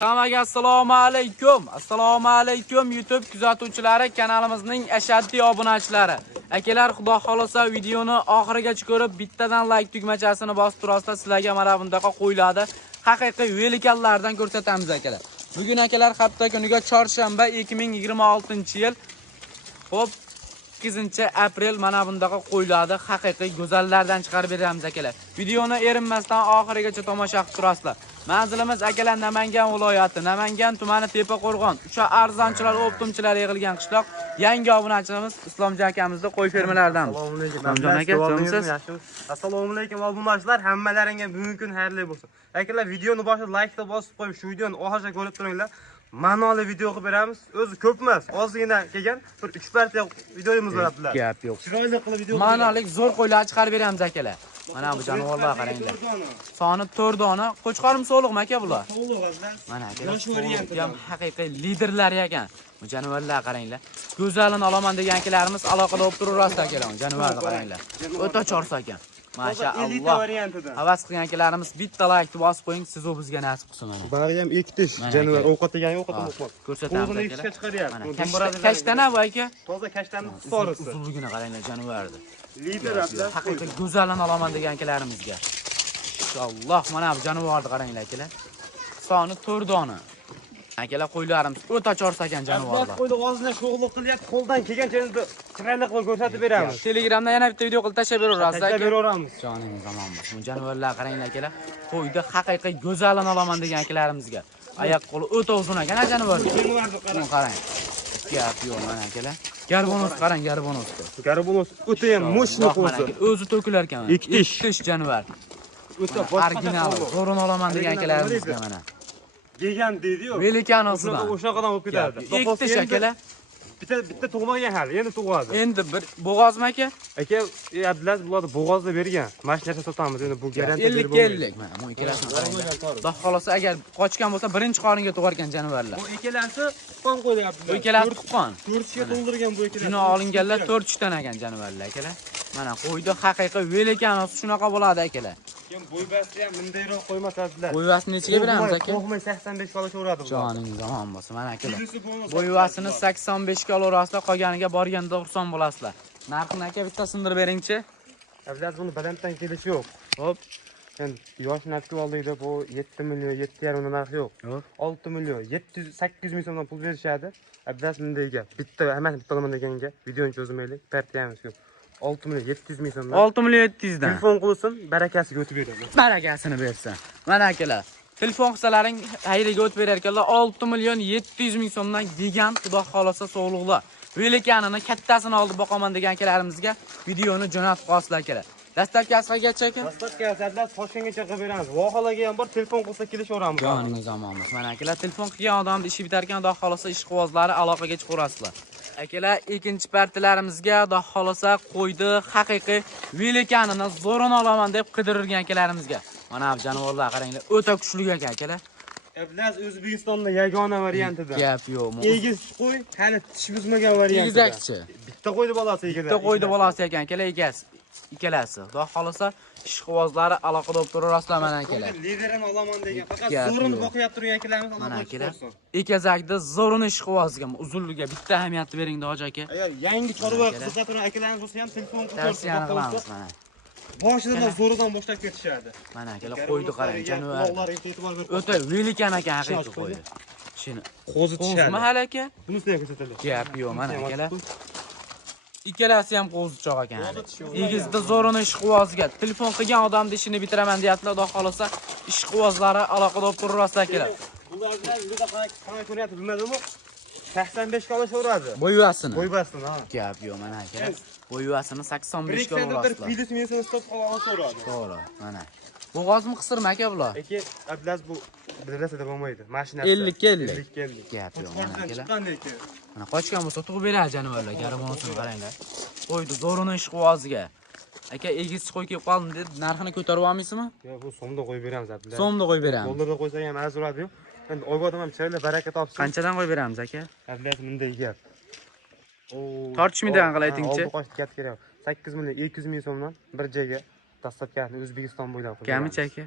Hammaga assalomu alaykum. Assalomu alaykum YouTube kuzatuvchilari, kanalimizning ashaddiy obunachilari. Akalar, xudo xolasa videoni oxirigacha ko'rib, bittadan like tugmachasini bosib turasizlar. Sizlarga mana bundaqa qo'yiladi. Haqiqiy velikanlardan ko'rsatamiz akalar. Bugun akalar hafta kuniga chorshanba 2026-yil. Xo'p, 8-aprel mana bundaqa qo'yiladi. Haqiqiy go'zallardan chiqarib beramiz akalar. Videoni erinmasdan oxirigacha tomosha qilib turasizlar. Manzilimiz akalar Namangan viloyati, Namangan tumani Tepaqo'rg'on. Ucha arzonchilar, optimchilar yig'ilgan qishloq. Yangi obunachimiz Islomjon akamizning qo'y fermalaridan. Assalomu alaykum. Islomjon aka, yaxshimisiz? Assalomu alaykum obunachlar, hammalaringga bugungi kun xayrli bo'lsin. Akalar, videoni boshida like ta bosib qo'yib, shu videoni oxirigacha ko'rib turinglar. Ma'noli video qilib beramiz. O'zi ko'p emas, ozgina kelgan bir 3 partiya videomiz bor aplar. Gap yo'q. Chiroyli qilib video. Ma'nolik zo'r qo'ylar chiqarib beramiz akalar. Mana bu jonivorlar qaranglar. Soni 4 dona. Qo'chqorim so'liqmi aka bular? So'liq azlar. Mana akalar, ham haqiqiy liderlar ekan. Bu jonivorlar qaranglar. Go'zalini olaman degankilarimiz aloqada bo'lib turaverasiz akalar. Jonivorni qaranglar. O'ta chorsa ekan. Mashaalloh. Havas qilgankilarimiz bitta like bosib qo'ying, siz u bizga nasib qilsin mana. Bari ham ektish, jonivor ovqat degan ovqat. Ko'rsatamiz akalar. Ishga chiqaryapti. Kim boradi? Kashtana bu aka. Toza kashtanni storisi. Uzunligini qaranglar jonivorni. Lider azlar. Haqiqiy go'zalini olaman degankilarimizga. Inshaalloh mana bu jonivorni qaranglar akalar. Soni 4 dona. Akalar, qo'ylarimiz o'ta chorsa ekan jonivorlar. Qo'yni ozgina sho'g'lik qilyapti, qo'ldan kelgan joyda chiroyli qilib ko'rsatib beramiz. Telegramda yana bitta video qilib tashlab beraverasiz aka. Tashlab beraveramiz. Joningiz omonmi? Bu jonivorlar qaranglar akalar. Qo'yda haqiqiy go'zalini olaman degan akalarimizga. Oyoq qo'li o'ta uzun ekan jonivorlar. Jonivorni qarang. Gap yo'q mana akalar. Garbonos qarang, garbonos. Garbonos o'ta ham mo'shni qo'zi. O'zi to'kilar ekan. Iktish jonivor. O'ta original, zo'rini olaman degan akalarimizga mana. Yegan deydi-yu. Velikanosidan. O'shaqadan bo'lib ketadi. Iktish akalar. Bitta tug'magan hali, endi tug'adi. Endi bir bo'g'ozmi aka? Aka, Abdulaziz bularni bo'g'ozda bergan. Mashinada sotamiz, endi bu garantiya berib 50 mana bu ikkalasini qaranglar. Xudo xolasa agar qochgan bo'lsa birinchi qoringa tug'ar ekan jonivorlar. Bu ikkalasi tuqqan qo'yapti. Bu ikkalasi tuqqan. 4 kishi to'ldirgan bu ikkalasi. Bino olinganlar 4 chdan ekan jonivorlar akalar. Mana qo'yda haqiqiy velikanos shunaqa bo'ladi akalar. Kim bo'ybasi ham mundayroq qo'ymasadilar. Bo'yvasini nechiga beramiz aka? Qo'g'may 85 ga olashaveradi bu. Joningiz omon bo'lsin mana akalar. Bo'yvasini 85 ga olaverasizlar, qolganiga borganda xursand bo'lasizlar. Narxini aka bitta sindirib beringchi. Abdulaziz buni balanddan kelishi yo'q. Hop. Endi yosh narxga oldikda bu 7 million, 7,5 million narx yo'q. 6 million, 700, 800 ming so'mdan pul berishadi. Abdulaziz bundayga bitta emas, bitta olaman deganga videoni cho'zmaylik, partiyamiz yo'q. 6 million 700 ming so'mdan. 6 million 700 dan. Telefon qilsin, barakasiga o'tib beradi. Barakasini bersin. Mana akalar. Telefon qilsalaring xayriga o'tib berar ekanlar. 6 million 700 ming so'mdan degan, xudo xolasa sog'liqlar. Velikanini kattasini olib boqaman degan akalarimizga videoni jo'natib qo'yasizlar akalar. Dastlabkasi qancha aka? Dastlabkasi atlas Toshkentgacha qilib beramiz. Vohalaga ham bor, telefon qilsa kelishaveramiz. Joningiz omonmiz. Mana akalar, telefon qilgan odamni ishi bitar ekan, xudo xolasa ishqibozlari aloqaga chiqaverasizlar. Akalar, ikkinchi partilarimizga xudo xolasa qo'ydi haqiqiy velikanini zo'rini olaman deb qidirilgan akalarimizga. Mana bu jonivorlar qaranglar, o'ta kuchli ekan akalar. Abdulaziz O'zbekistonda yagona variantida. Gap yo'qmi? Egiz qo'y, hali tish buzmagan variantida. Egizakchi. Bitta qo'ydi bolasi egizak. Bitta qo'ydi bolasi ekan akalar, egasi. Ikkalasi. Xudo xolasa ishqibozlari aloqada bo'lib turaverasizlar mana akalar. Liderini olaman degan, faqat zo'rini boqyapti turgan akalarimiz mana akalar. Ekazakda zo'rini ishqibozga uzunligiga bitta ahamiyatni bering hoji aka. Agar yangi chorva qiziqa turgan akalarimiz bo'lsa ham telefon tavsiya qilamiz mana. Boshidan zo'ridan boshlab ketishadi. Mana akalar, qo'ydi qarang, jonivorlar. O'ta velikan ekan haqiqiy qo'y. Shuni qo'zi tishadi. Qo'zmi hali aka? Bunisi ham ko'rsatiladi. Gap yo'q mana akalar. Ikkalasi ham qo'zichoq ekan. Egizda zo'rini ishqivoziga telefon qilgan odamni ishini bitiraman deyaptilar, xudo xolasa ishqivozlari aloqada bo'lib turaverasizlar akalar. Bulardan juda qanday ko'ryapti bilmadimmi? 85 ga olashaveradi. Bo'yvasini. Bo'yvasini, ha. Gap yo'q mana akalar. Bo'yvasini 85 ga olasizlar. Pidis meni stop qilib olashaveradi. To'g'ri, mana. Bo'g'ozmi qisirmi aka bular? Aka, Abdulaziz bu bilasida bo'lmaydi. Mashinasi 50 50. Gap yo'q mana akalar. Chiqqandan keyin. Mana qochgan bo'lsa tug'ib beradi jonivorlar, garbonosini qaranglar. Qo'ydi zo'rini ishqivozga. Aka, egiz qo'y kelib qoldim deb narxini ko'tarib olmaysizmi? Yo'q, bu so'mda qo'yib beramiz Abdulaziz. So'mda qo'yib beramiz. Dollarda qo'ysak ham arzuradi-yu. Endi oygodim ham chiroyli baraka topsin. Qanchadan qo'yib beramiz aka? Abdulaziz bunday gap. Tortishmaydigan qilib aytingchi. Oldi qochdi kat kerak. 8 million 200 ming so'mdan bir joyga dastlabkasini O'zbekiston bo'ylab qo'ydik. Kamichi aka?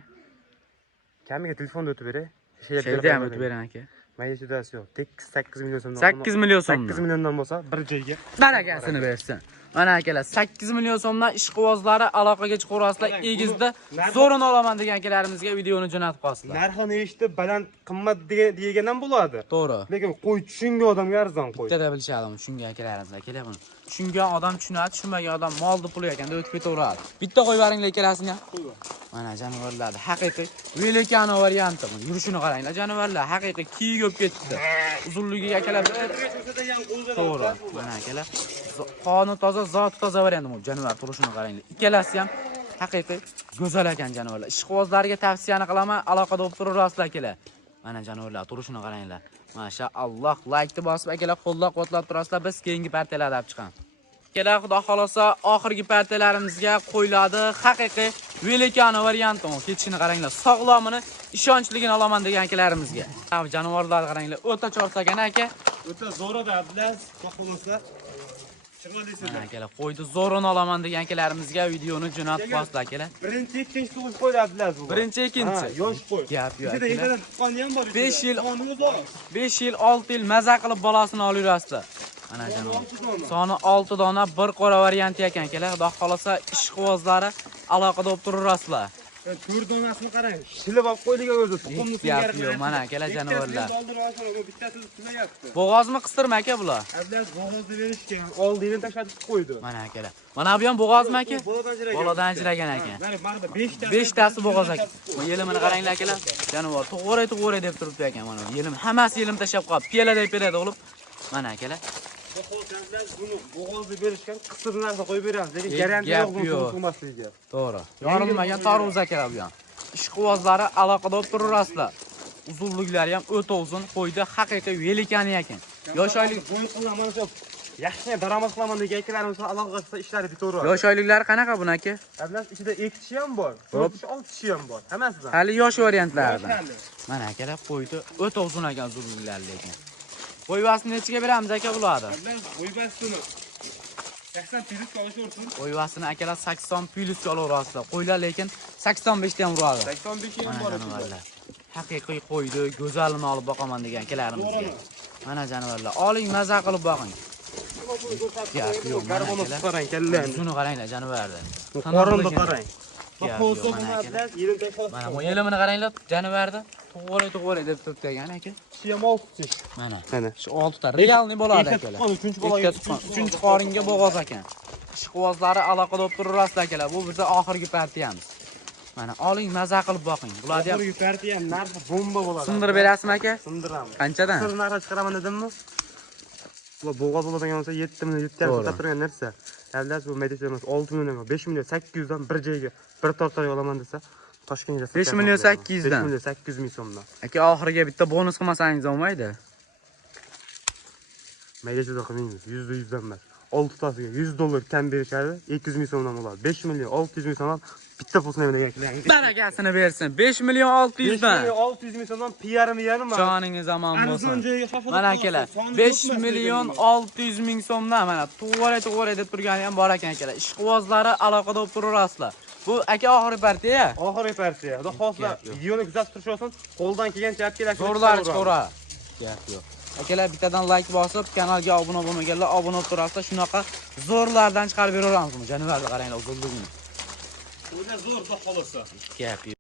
Kamiga telefonda o'tib beray. Şeyde ham o'tib bering aka. Mayda chudasi yo'q. Tek 8 million so'mdan. 8 million so'mdan. 8 milliondan bo'lsa bir joyga Barakasini bersin. Mana akalar 8 million so'mdan ishqibozlari aloqaga chiqarasizlar. Egizda zo'rini olaman degan akalarimizga videoni jo'natib qo'yasizlar. Narxini eshitib baland qimmat degandan bo'ladi. To'g'ri. Lekin qo'y tushungan odamga arzon qo'y. Bittada bilishadimi shunga akalarimiz akalar buni. Tushungan odam tushunadi, tushunmagan odam molni puli ekanda o'tib ketaveradi. Bitta qo'yib yuboringlar akalasini. Mana jonivorlar haqiqiy velikano varianti bu. Yurishini qaranglar jonivorlar haqiqiy kiyik o'p ketdi. Uzunligiga akalar to'g'ri. Mana akalar qoni toza, zoti toza varianti bu jonivor turishini qaranglar. Ikkalasi ham haqiqiy go'zal ekan jonivorlar. Ishqibozlarga tavsiyani qilaman, aloqada bo'lib turasizlar akalar. Mana jonivorlar turishini qaranglar. Mashaalloh, like bosib akalar qo'llab-quvvatlab turasizlar. Biz keyingi partiyalarda olib chiqamiz. Akalar, xudo xolosa oxirgi partiyalarimizga qo'yiladi. Haqiqiy velikano varianti bu. Ketishini qaranglar. Sog'lomini, ishonchligini olaman degan akalarimizga. Jonivorlarni qaranglar. O'ta chorsagan aka. O'ta zo'rada Abdulaziz, xohlasa chiqmadingizlar. Akalar, qo'ydi zo'rini olaman degan akalarimizga videoni jo'natib qo'yasizlar akalar. Birinchi, ikkinchi tug'ish qo'ydi Abdulaziz bu. Birinchi, ikkinchi. Yosh qo'y. Gap yo'q. Bizda yerdan tuqqani ham bor. 5 yil, 6 yil maza qilib bolasini olib yurasizlar. Mana janob. Soni 6 dona bir qora varianti ekan akalar. Xudo xolosa ishqibozlari aloqada bo'lib turasizlar. 4 donasini qarang. Shilib olib qo'ydigan o'zi. Tuxumni Gap yo'q. Mana akalar janovorlar. Bittasi tushmayapti. Bo'g'ozmi qistirma aka bular? Abdulaziz bo'g'ozni berishgan. Oldini tashlatib qo'ydi. Mana akalar. Mana bu ham bo'g'ozmi aka? Boladan ajragan ekan. Mana 5 5tasi bo'g'oz ekan. Bu yelimini qaranglar akalar. Jonivor to'g'ri deb turibdi ekan mana. Yelim hammasi yelim tashab qolib, piyaladay bo'lib. Mana akalar. Buni bo'g'ozni berishgan, qisir narsa qo'yib beramiz. Lekin garantiya yo'q buni tuxmasligiga. To'g'ri. Yorilmagan tarvuz akalar bu ham. Ishqibozlari aloqada bo'lib turasizlar. Uzunliklari ham o'ta uzun, qo'ydi haqiqiy velikani ekan. Yosh oylik bo'y qilaman mana shu yaxshi daromad qilaman degan akalarimiz aloqa qilsa ishlari bitaveradi. yosh oyliklari qanaqa buni aka? Ablash ichida 2 kishi ham bor, 4 kishi 6 kishi ham bor. Hammasidan. Hali yosh variantlaridan. Mana akalar qo'ydi o'ta uzun ekan uzunliklari lekin. Qo'yvasini nechiga beramiz aka bularni? Qo'yvasini 80 plyus qo'yishursin. Qo'yvasini akalar 80 plyus olaverasizlar. Qo'ylar lekin 85 ta ham uradi. 85 ham bor. Haqiqiy qo'ydi, go'zalini olib boqaman degan akalarimizga. Mana jonivorlar, oling maza qilib boqing. Yo'q, mana qarang, kallan. Shuni qaranglar jonivorni. Qorinni qarang. Mana bu yelimini qaranglar jonivorda. To'g'ri deb turibdi ekan aka. Kishi ham 6 kishi. Mana. Mana. Shu 6 ta realni bo'ladi akalar. 3-chi qoringa bo'g'oz ekan. Ishqibozlari aloqada bo'lib turasizlar akalar. Bu bizning oxirgi partiyamiz. Mana oling maza qilib boqing. Bularni ham Oxirgi partiya ham narxi bomba bo'ladi. sindirib berasizmi aka? Sindiramiz. Qanchadan? Sir narxi chiqaraman dedimmi? Bu bo'g'oz bo'ladigan bo'lsa 7 million, 7,5 million turgan narsa. Davlat bu meditsiyamas 6 million, 5 million 800 dan bir joyga bir tortay olaman desa, Toshkentga 5 million 800 dan. 5 million 800 ming so'mdan. Aka oxiriga bitta bonus qilmasangiz bo'lmaydi. Mayga juda qilmaymiz. 100 dan emas. 6 tasiga $100 kam berishadi, 200 ming so'mdan bo'ladi. 5 million 600 ming so'mdan bitta pulsini degan. Barakasini bersin. 5 million 600 dan. 5 million 600 ming so'mdan piyarim emas. Joningiz zamon bo'lsin. Mana akalar 5 million 600 ming so'mdan mana to'g'ri deb turgani ham bor ekan akalar. Ishqibozlari aloqada bo'lib turasizlar. Bu aka oxirgi partiya. Oxirgi partiya. Xudo xohlasa videoni kuzatib turishsin, qo'ldan kelgancha olib kelasiz. Zo'rlar chiqaveradi. Gap yo'q. Akalar bittadan like bosib, kanalga obuna bo'lmaganlar obuna bo'lib turasizlar. Shunaqa zo'rlardan chiqarib beraveramiz buni. Jonivorni qaranglar uzunligini. O'zi zo'r, xudo xohlasa. Gap yo'q.